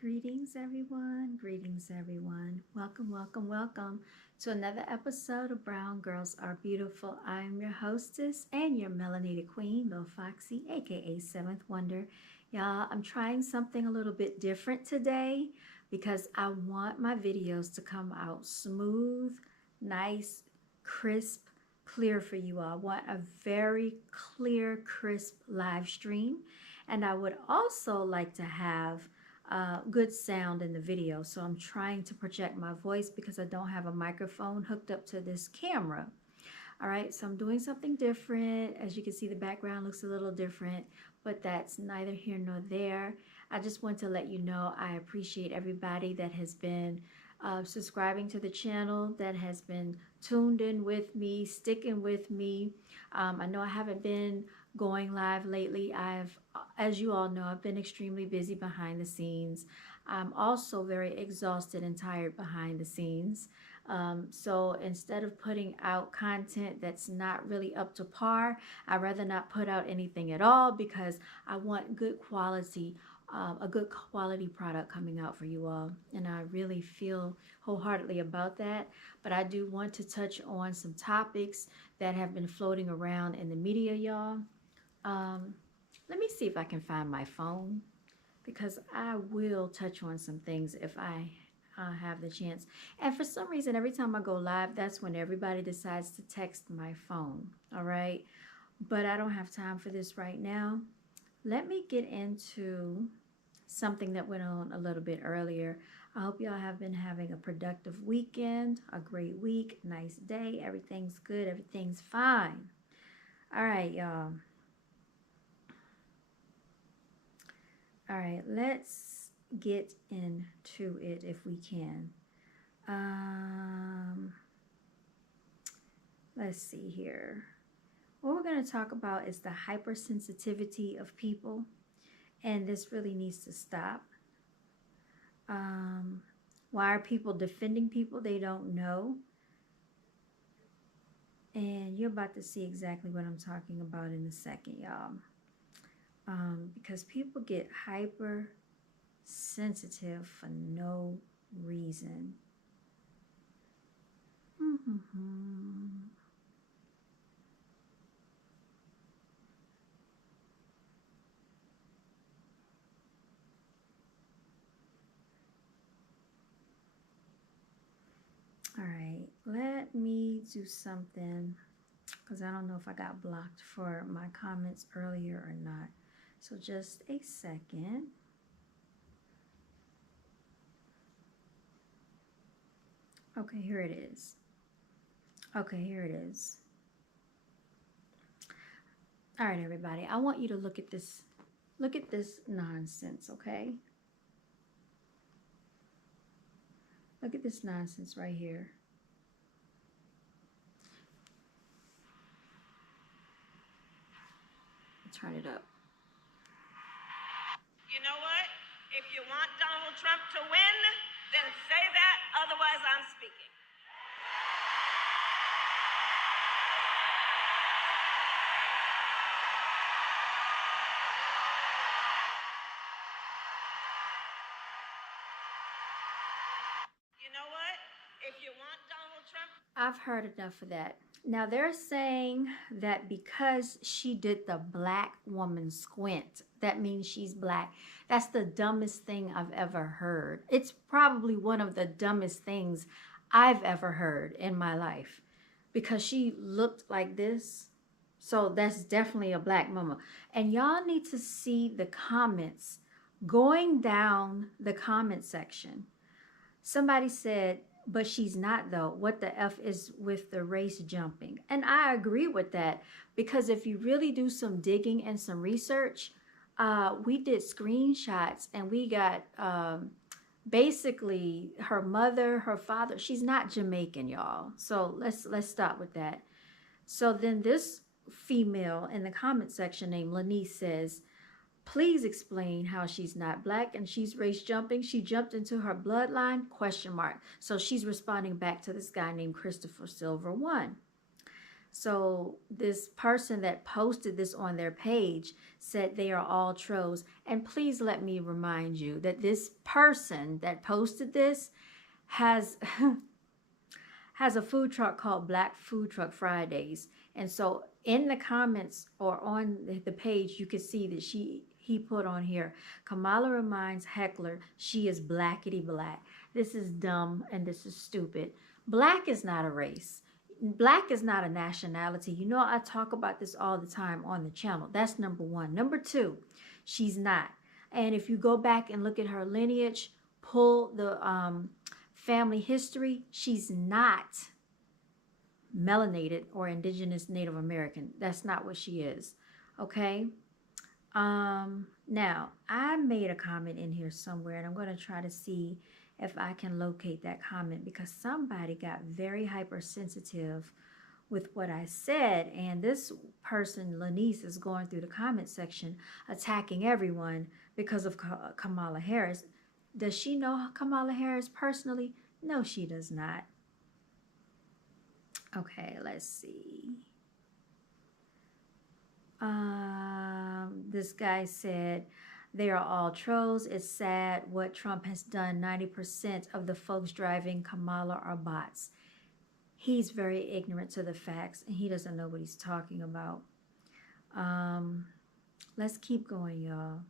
Greetings, everyone. Greetings, everyone. Welcome, welcome, welcome to another episode of Brown Girls Are Beautiful. I'm your hostess and your melanated queen, Lil Foxy, aka Seventh Wonder. Y'all, I'm trying something a little bit different today because I want my videos to come out smooth, nice, crisp, clear for you all. I want a very clear, crisp live stream. And I would also like to have good sound in the video. So I'm trying to project my voice because I don't have a microphone hooked up to this camera. All right, so I'm doing something different. As you can see, the background looks a little different, but that's neither here nor there. I just want to let you know I appreciate everybody that has been subscribing to the channel, that has been tuned in with me, sticking with me. I know I haven't been going live lately. As you all know, I've been extremely busy behind the scenes. I'm also very exhausted and tired behind the scenes. So instead of putting out content that's not really up to par, I'd rather not put out anything at all because I want a good quality product coming out for you all. And I really feel wholeheartedly about that. But I do want to touch on some topics that have been floating around in the media, y'all. Um, Let me see if I can find my phone because I will touch on some things if I have the chance. And for some reason, every time I go live, that's when everybody decides to text my phone. All right. But I don't have time for this right now. Let me get into something that went on a little bit earlier. I hope y'all have been having a productive weekend, a great week, nice day. Everything's good, everything's fine. All right, y'all. All right, let's get into it if we can. Um, let's see here. What we're going to talk about is the hypersensitivity of people, and this really needs to stop. Um, why are people defending people they don't know? And you're about to see exactly what I'm talking about in a second, y'all. Because people get hypersensitive for no reason. All right, let me do something because I don't know if I got blocked for my comments earlier or not. So just a second. Okay, here it is. Okay, here it is. All right, everybody. I want you to look at this. Look at this nonsense, okay? Look at this nonsense right here. Turn it up. You know what? If you want Donald Trump to win, then say that, otherwise I'm speaking. You know what? If you want Donald Trump... I've heard enough of that. Now they're saying that because she did the black woman squint, that means she's black. That's the dumbest thing I've ever heard. It's probably one of the dumbest things I've ever heard in my life because she looked like this. So that's definitely a black mama. And y'all need to see the comments going down the comment section. Somebody said, but she's not though. What the F is with the race jumping? And I agree with that because if you really do some digging and some research, we did screenshots and we got basically her mother, her father. She's not Jamaican, y'all. So let's stop with that. So then this female in the comment section named Lanice says, please explain how she's not black and she's race jumping. She jumped into her bloodline, question mark. So she's responding back to this guy named Christopher Silver 1. So this person that posted this on their page said they are all trolls. And please let me remind you that this person that posted this has has a food truck called Black Food Truck Fridays. And so in the comments or on the page, you can see that he put on here, Kamala reminds heckler she is blackety black. This is dumb and this is stupid. Black is not a race. Black is not a nationality. You know, I talk about this all the time on the channel. That's number one. Number two, she's not. And if you go back and look at her lineage, pull the family history, she's not melanated or indigenous Native American. That's not what she is. Okay. Now I made a comment in here somewhere, and I'm going to try to see if I can locate that comment, because somebody got very hypersensitive with what I said, and this person, Lanice, is going through the comment section attacking everyone because of Kamala Harris. Does she know Kamala Harris personally? No, she does not. Okay, let's see. This guy said, they are all trolls. It's sad what Trump has done. 90% of the folks driving Kamala are bots. He's very ignorant to the facts, and he doesn't know what he's talking about. Let's keep going, y'all.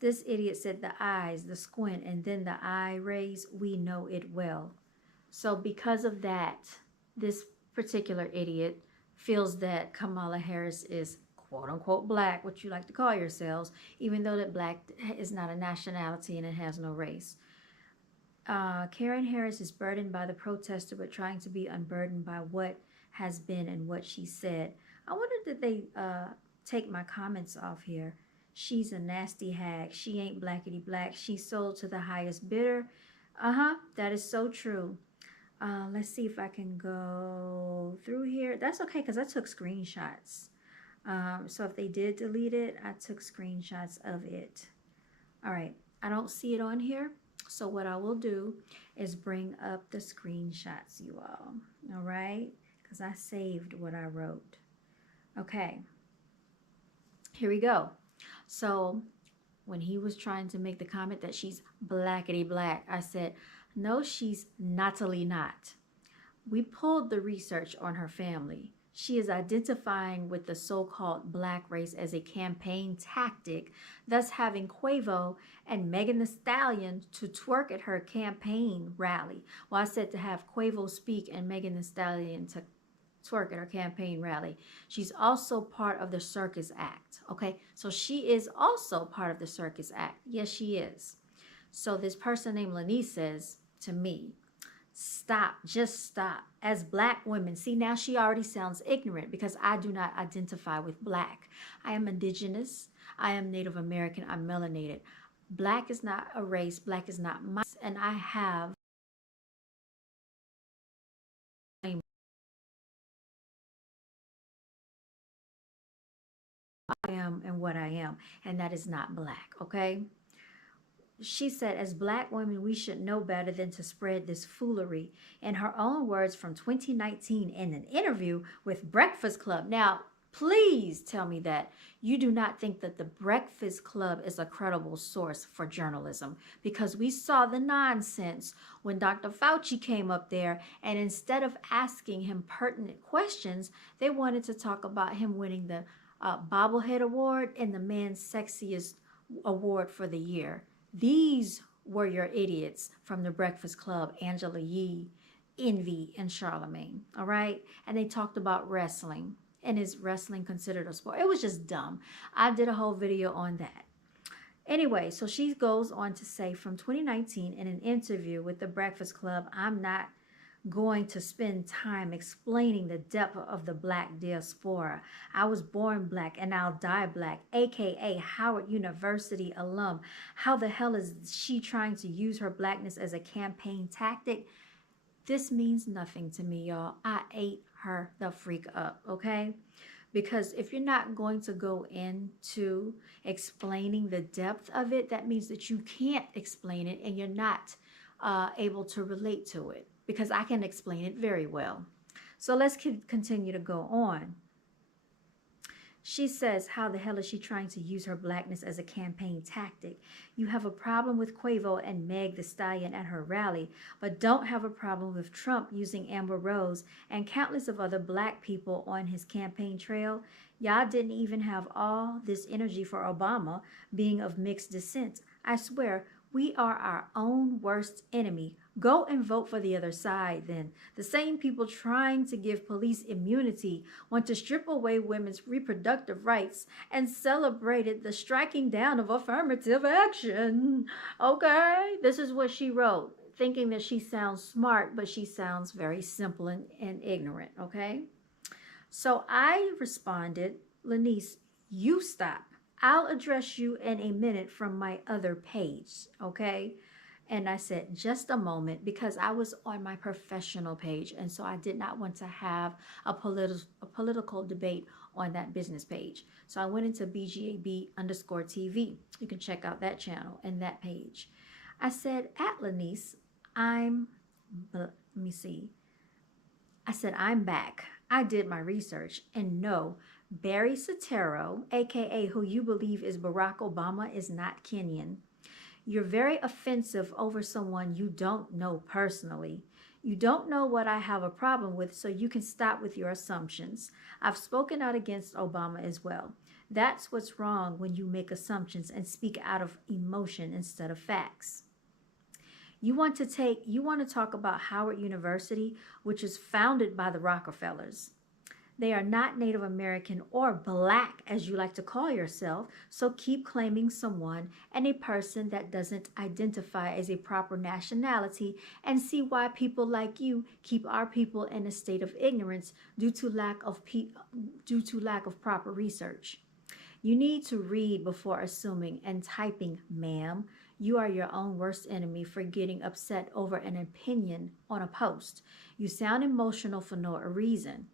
This idiot said the eyes, the squint, and then the eye raise. We know it well. So because of that, this particular idiot feels that Kamala Harris is quote unquote black, what you like to call yourselves, even though that black is not a nationality and it has no race. Karen Harris is burdened by the protester, but trying to be unburdened by what has been and what she said. I wonder did they take my comments off here. She's a nasty hag. She ain't blackety black. She sold to the highest bidder. That is so true. Let's see if I can go through here. That's okay, because I took screenshots. So if they did delete it, I took screenshots of it. All right, I don't see it on here. So what I will do is bring up the screenshots, you all right? Because I saved what I wrote. Okay, here we go. So when he was trying to make the comment that she's blackety black, I said, no, she's notally not. We pulled the research on her family. She is identifying with the so-called black race as a campaign tactic, thus having Quavo and Megan Thee Stallion to twerk at her campaign rally. Well, I said to have Quavo speak and Megan Thee Stallion to twerk at her campaign rally. She's also part of the Circus Act, okay? So she is also part of the Circus Act. Yes, she is. So this person named Lanice says to me, stop, just stop. As black women, see, now she already sounds ignorant because I do not identify with black. I am indigenous. I am Native American. I'm melanated. Black is not a race. Black is not my, and I have I am and what I am, and that is not black, okay? She said, as black women, we should know better than to spread this foolery. In her own words from 2019 in an interview with Breakfast Club. Now, please tell me that you do not think that the Breakfast Club is a credible source for journalism, because we saw the nonsense when Dr. Fauci came up there, and instead of asking him pertinent questions, they wanted to talk about him winning the Bobblehead Award and the Man's Sexiest Award for the year. These were your idiots from the Breakfast Club, Angela Yee, Envy, and Charlemagne, all right? And they talked about wrestling. And is wrestling considered a sport? It was just dumb. I did a whole video on that. Anyway, so she goes on to say, from 2019 in an interview with the Breakfast Club, I'm not going to spend time explaining the depth of the black diaspora. I was born black and I'll die black, aka Howard University alum. How the hell is she trying to use her blackness as a campaign tactic? This means nothing to me, y'all. I ate her the freak up, okay? Because if you're not going to go into explaining the depth of it, that means that you can't explain it and you're not able to relate to it, because I can explain it very well. So let's continue to go on. She says, how the hell is she trying to use her blackness as a campaign tactic? You have a problem with Quavo and Meg the Stallion at her rally, but don't have a problem with Trump using Amber Rose and countless of other black people on his campaign trail. Y'all didn't even have all this energy for Obama being of mixed descent. I swear, we are our own worst enemy. Go and vote for the other side then. The same people trying to give police immunity want to strip away women's reproductive rights and celebrated the striking down of affirmative action. Okay, this is what she wrote, thinking that she sounds smart, but she sounds very simple and ignorant, okay? So I responded, Lanice, you stop. I'll address you in a minute from my other page, okay? And I said, just a moment, because I was on my professional page. And so I did not want to have a political debate on that business page. So I went into B.G.A.B underscore TV. You can check out that channel and that page. I said, at Lanice, let me see. I said, I'm back. I did my research. And no, Barry Soetoro, aka who you believe is Barack Obama, is not Kenyan. You're very offensive over someone you don't know personally. You don't know what I have a problem with, so you can stop with your assumptions. I've spoken out against Obama as well. That's what's wrong when you make assumptions and speak out of emotion instead of facts. You want to talk about Howard University, which is founded by the Rockefellers. They are not Native American or black, as you like to call yourself, so keep claiming someone and a person that doesn't identify as a proper nationality and see why people like you keep our people in a state of ignorance due to lack of proper research. You need to read before assuming and typing, ma'am. You are your own worst enemy for getting upset over an opinion on a post. You sound emotional for no reason.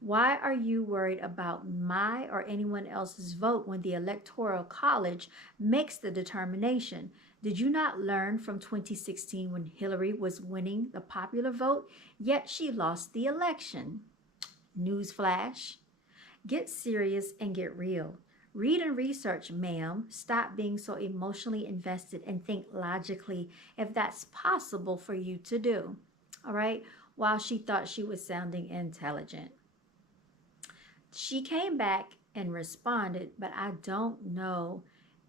Why are you worried about my or anyone else's vote when the Electoral College makes the determination? Did you not learn from 2016 when Hillary was winning the popular vote, yet she lost the election? Newsflash. Get serious and get real. Read and research, ma'am. Stop being so emotionally invested and think logically if that's possible for you to do. All right? While she thought she was sounding intelligent. She came back and responded, but I don't know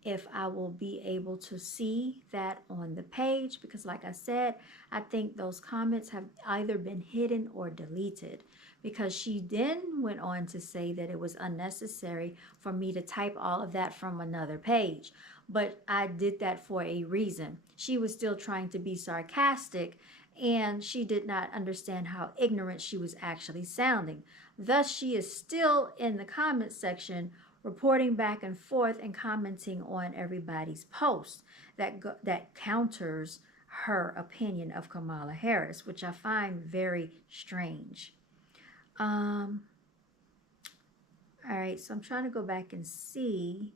if I will be able to see that on the page because, like I said, I think those comments have either been hidden or deleted because she then went on to say that it was unnecessary for me to type all of that from another page. But I did that for a reason. She was still trying to be sarcastic and she did not understand how ignorant she was actually sounding. Thus, she is still in the comment section reporting back and forth and commenting on everybody's post that counters her opinion of Kamala Harris, which I find very strange. All right, so I'm trying to go back and see.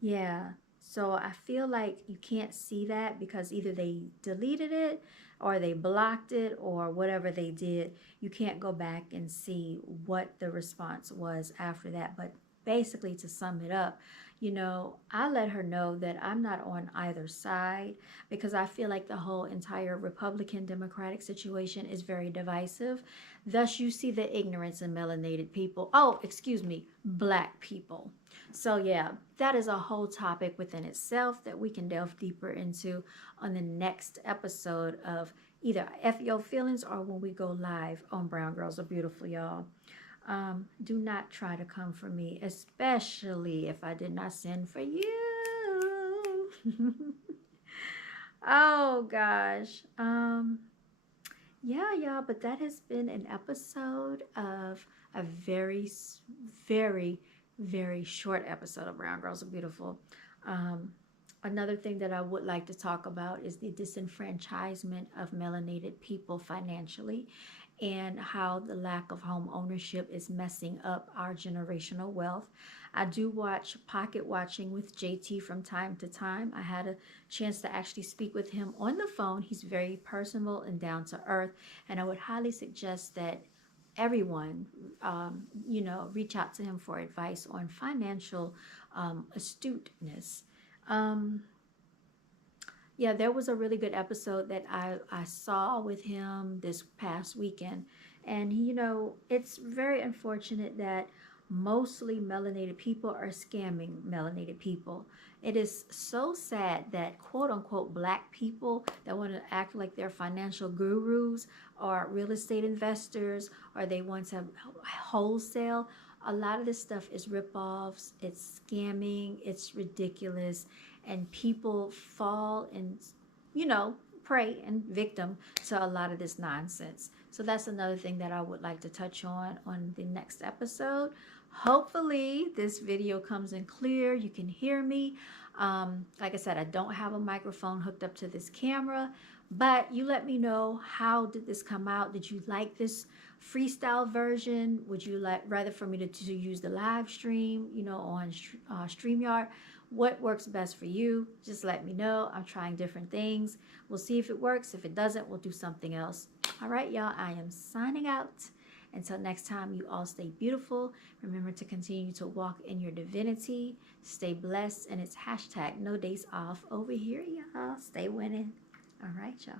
Yeah, so I feel like you can't see that because either they deleted it or they blocked it or whatever they did. You can't go back and see what the response was after that. But basically, to sum it up, you know, I let her know that I'm not on either side because I feel like the whole entire Republican Democratic situation is very divisive. Thus, you see the ignorance in melanated people. Oh, excuse me, black people. So yeah, that is a whole topic within itself that we can delve deeper into on the next episode of either F Your Feelings or when we go live on Brown Girls Are Beautiful, y'all. Do not try to come for me, especially if I did not send for you. Oh gosh. Yeah, y'all, but that has been an episode of a very, very, very short episode of Brown Girls Are Beautiful. Another thing that I would like to talk about is the disenfranchisement of melanated people financially and how the lack of home ownership is messing up our generational wealth. I do watch Pocket Watching with JT from time to time. I had a chance to actually speak with him on the phone. He's very personable and down to earth, and I would highly suggest that everyone, reach out to him for advice on financial astuteness. Um, yeah, there was a really good episode that I saw with him this past weekend. And, it's very unfortunate that mostly melanated people are scamming melanated people. It is so sad that quote unquote black people that want to act like they're financial gurus or real estate investors or they want to wholesale. A lot of this stuff is ripoffs, it's scamming, it's ridiculous, and people fall and prey and victim to a lot of this nonsense. So that's another thing that I would like to touch on the next episode. Hopefully this video comes in clear, you can hear me. Like I said, I don't have a microphone hooked up to this camera, but you let me know, how did this come out? Did you like this freestyle version? Would you like rather for me to use the live stream, on StreamYard? What works best for you? Just let me know. I'm trying different things. We'll see if it works. If it doesn't, we'll do something else. All right, y'all, I am signing out. Until next time, you all stay beautiful. Remember to continue to walk in your divinity. Stay blessed. And it's hashtag no days off over here, y'all. Stay winning. All right, y'all.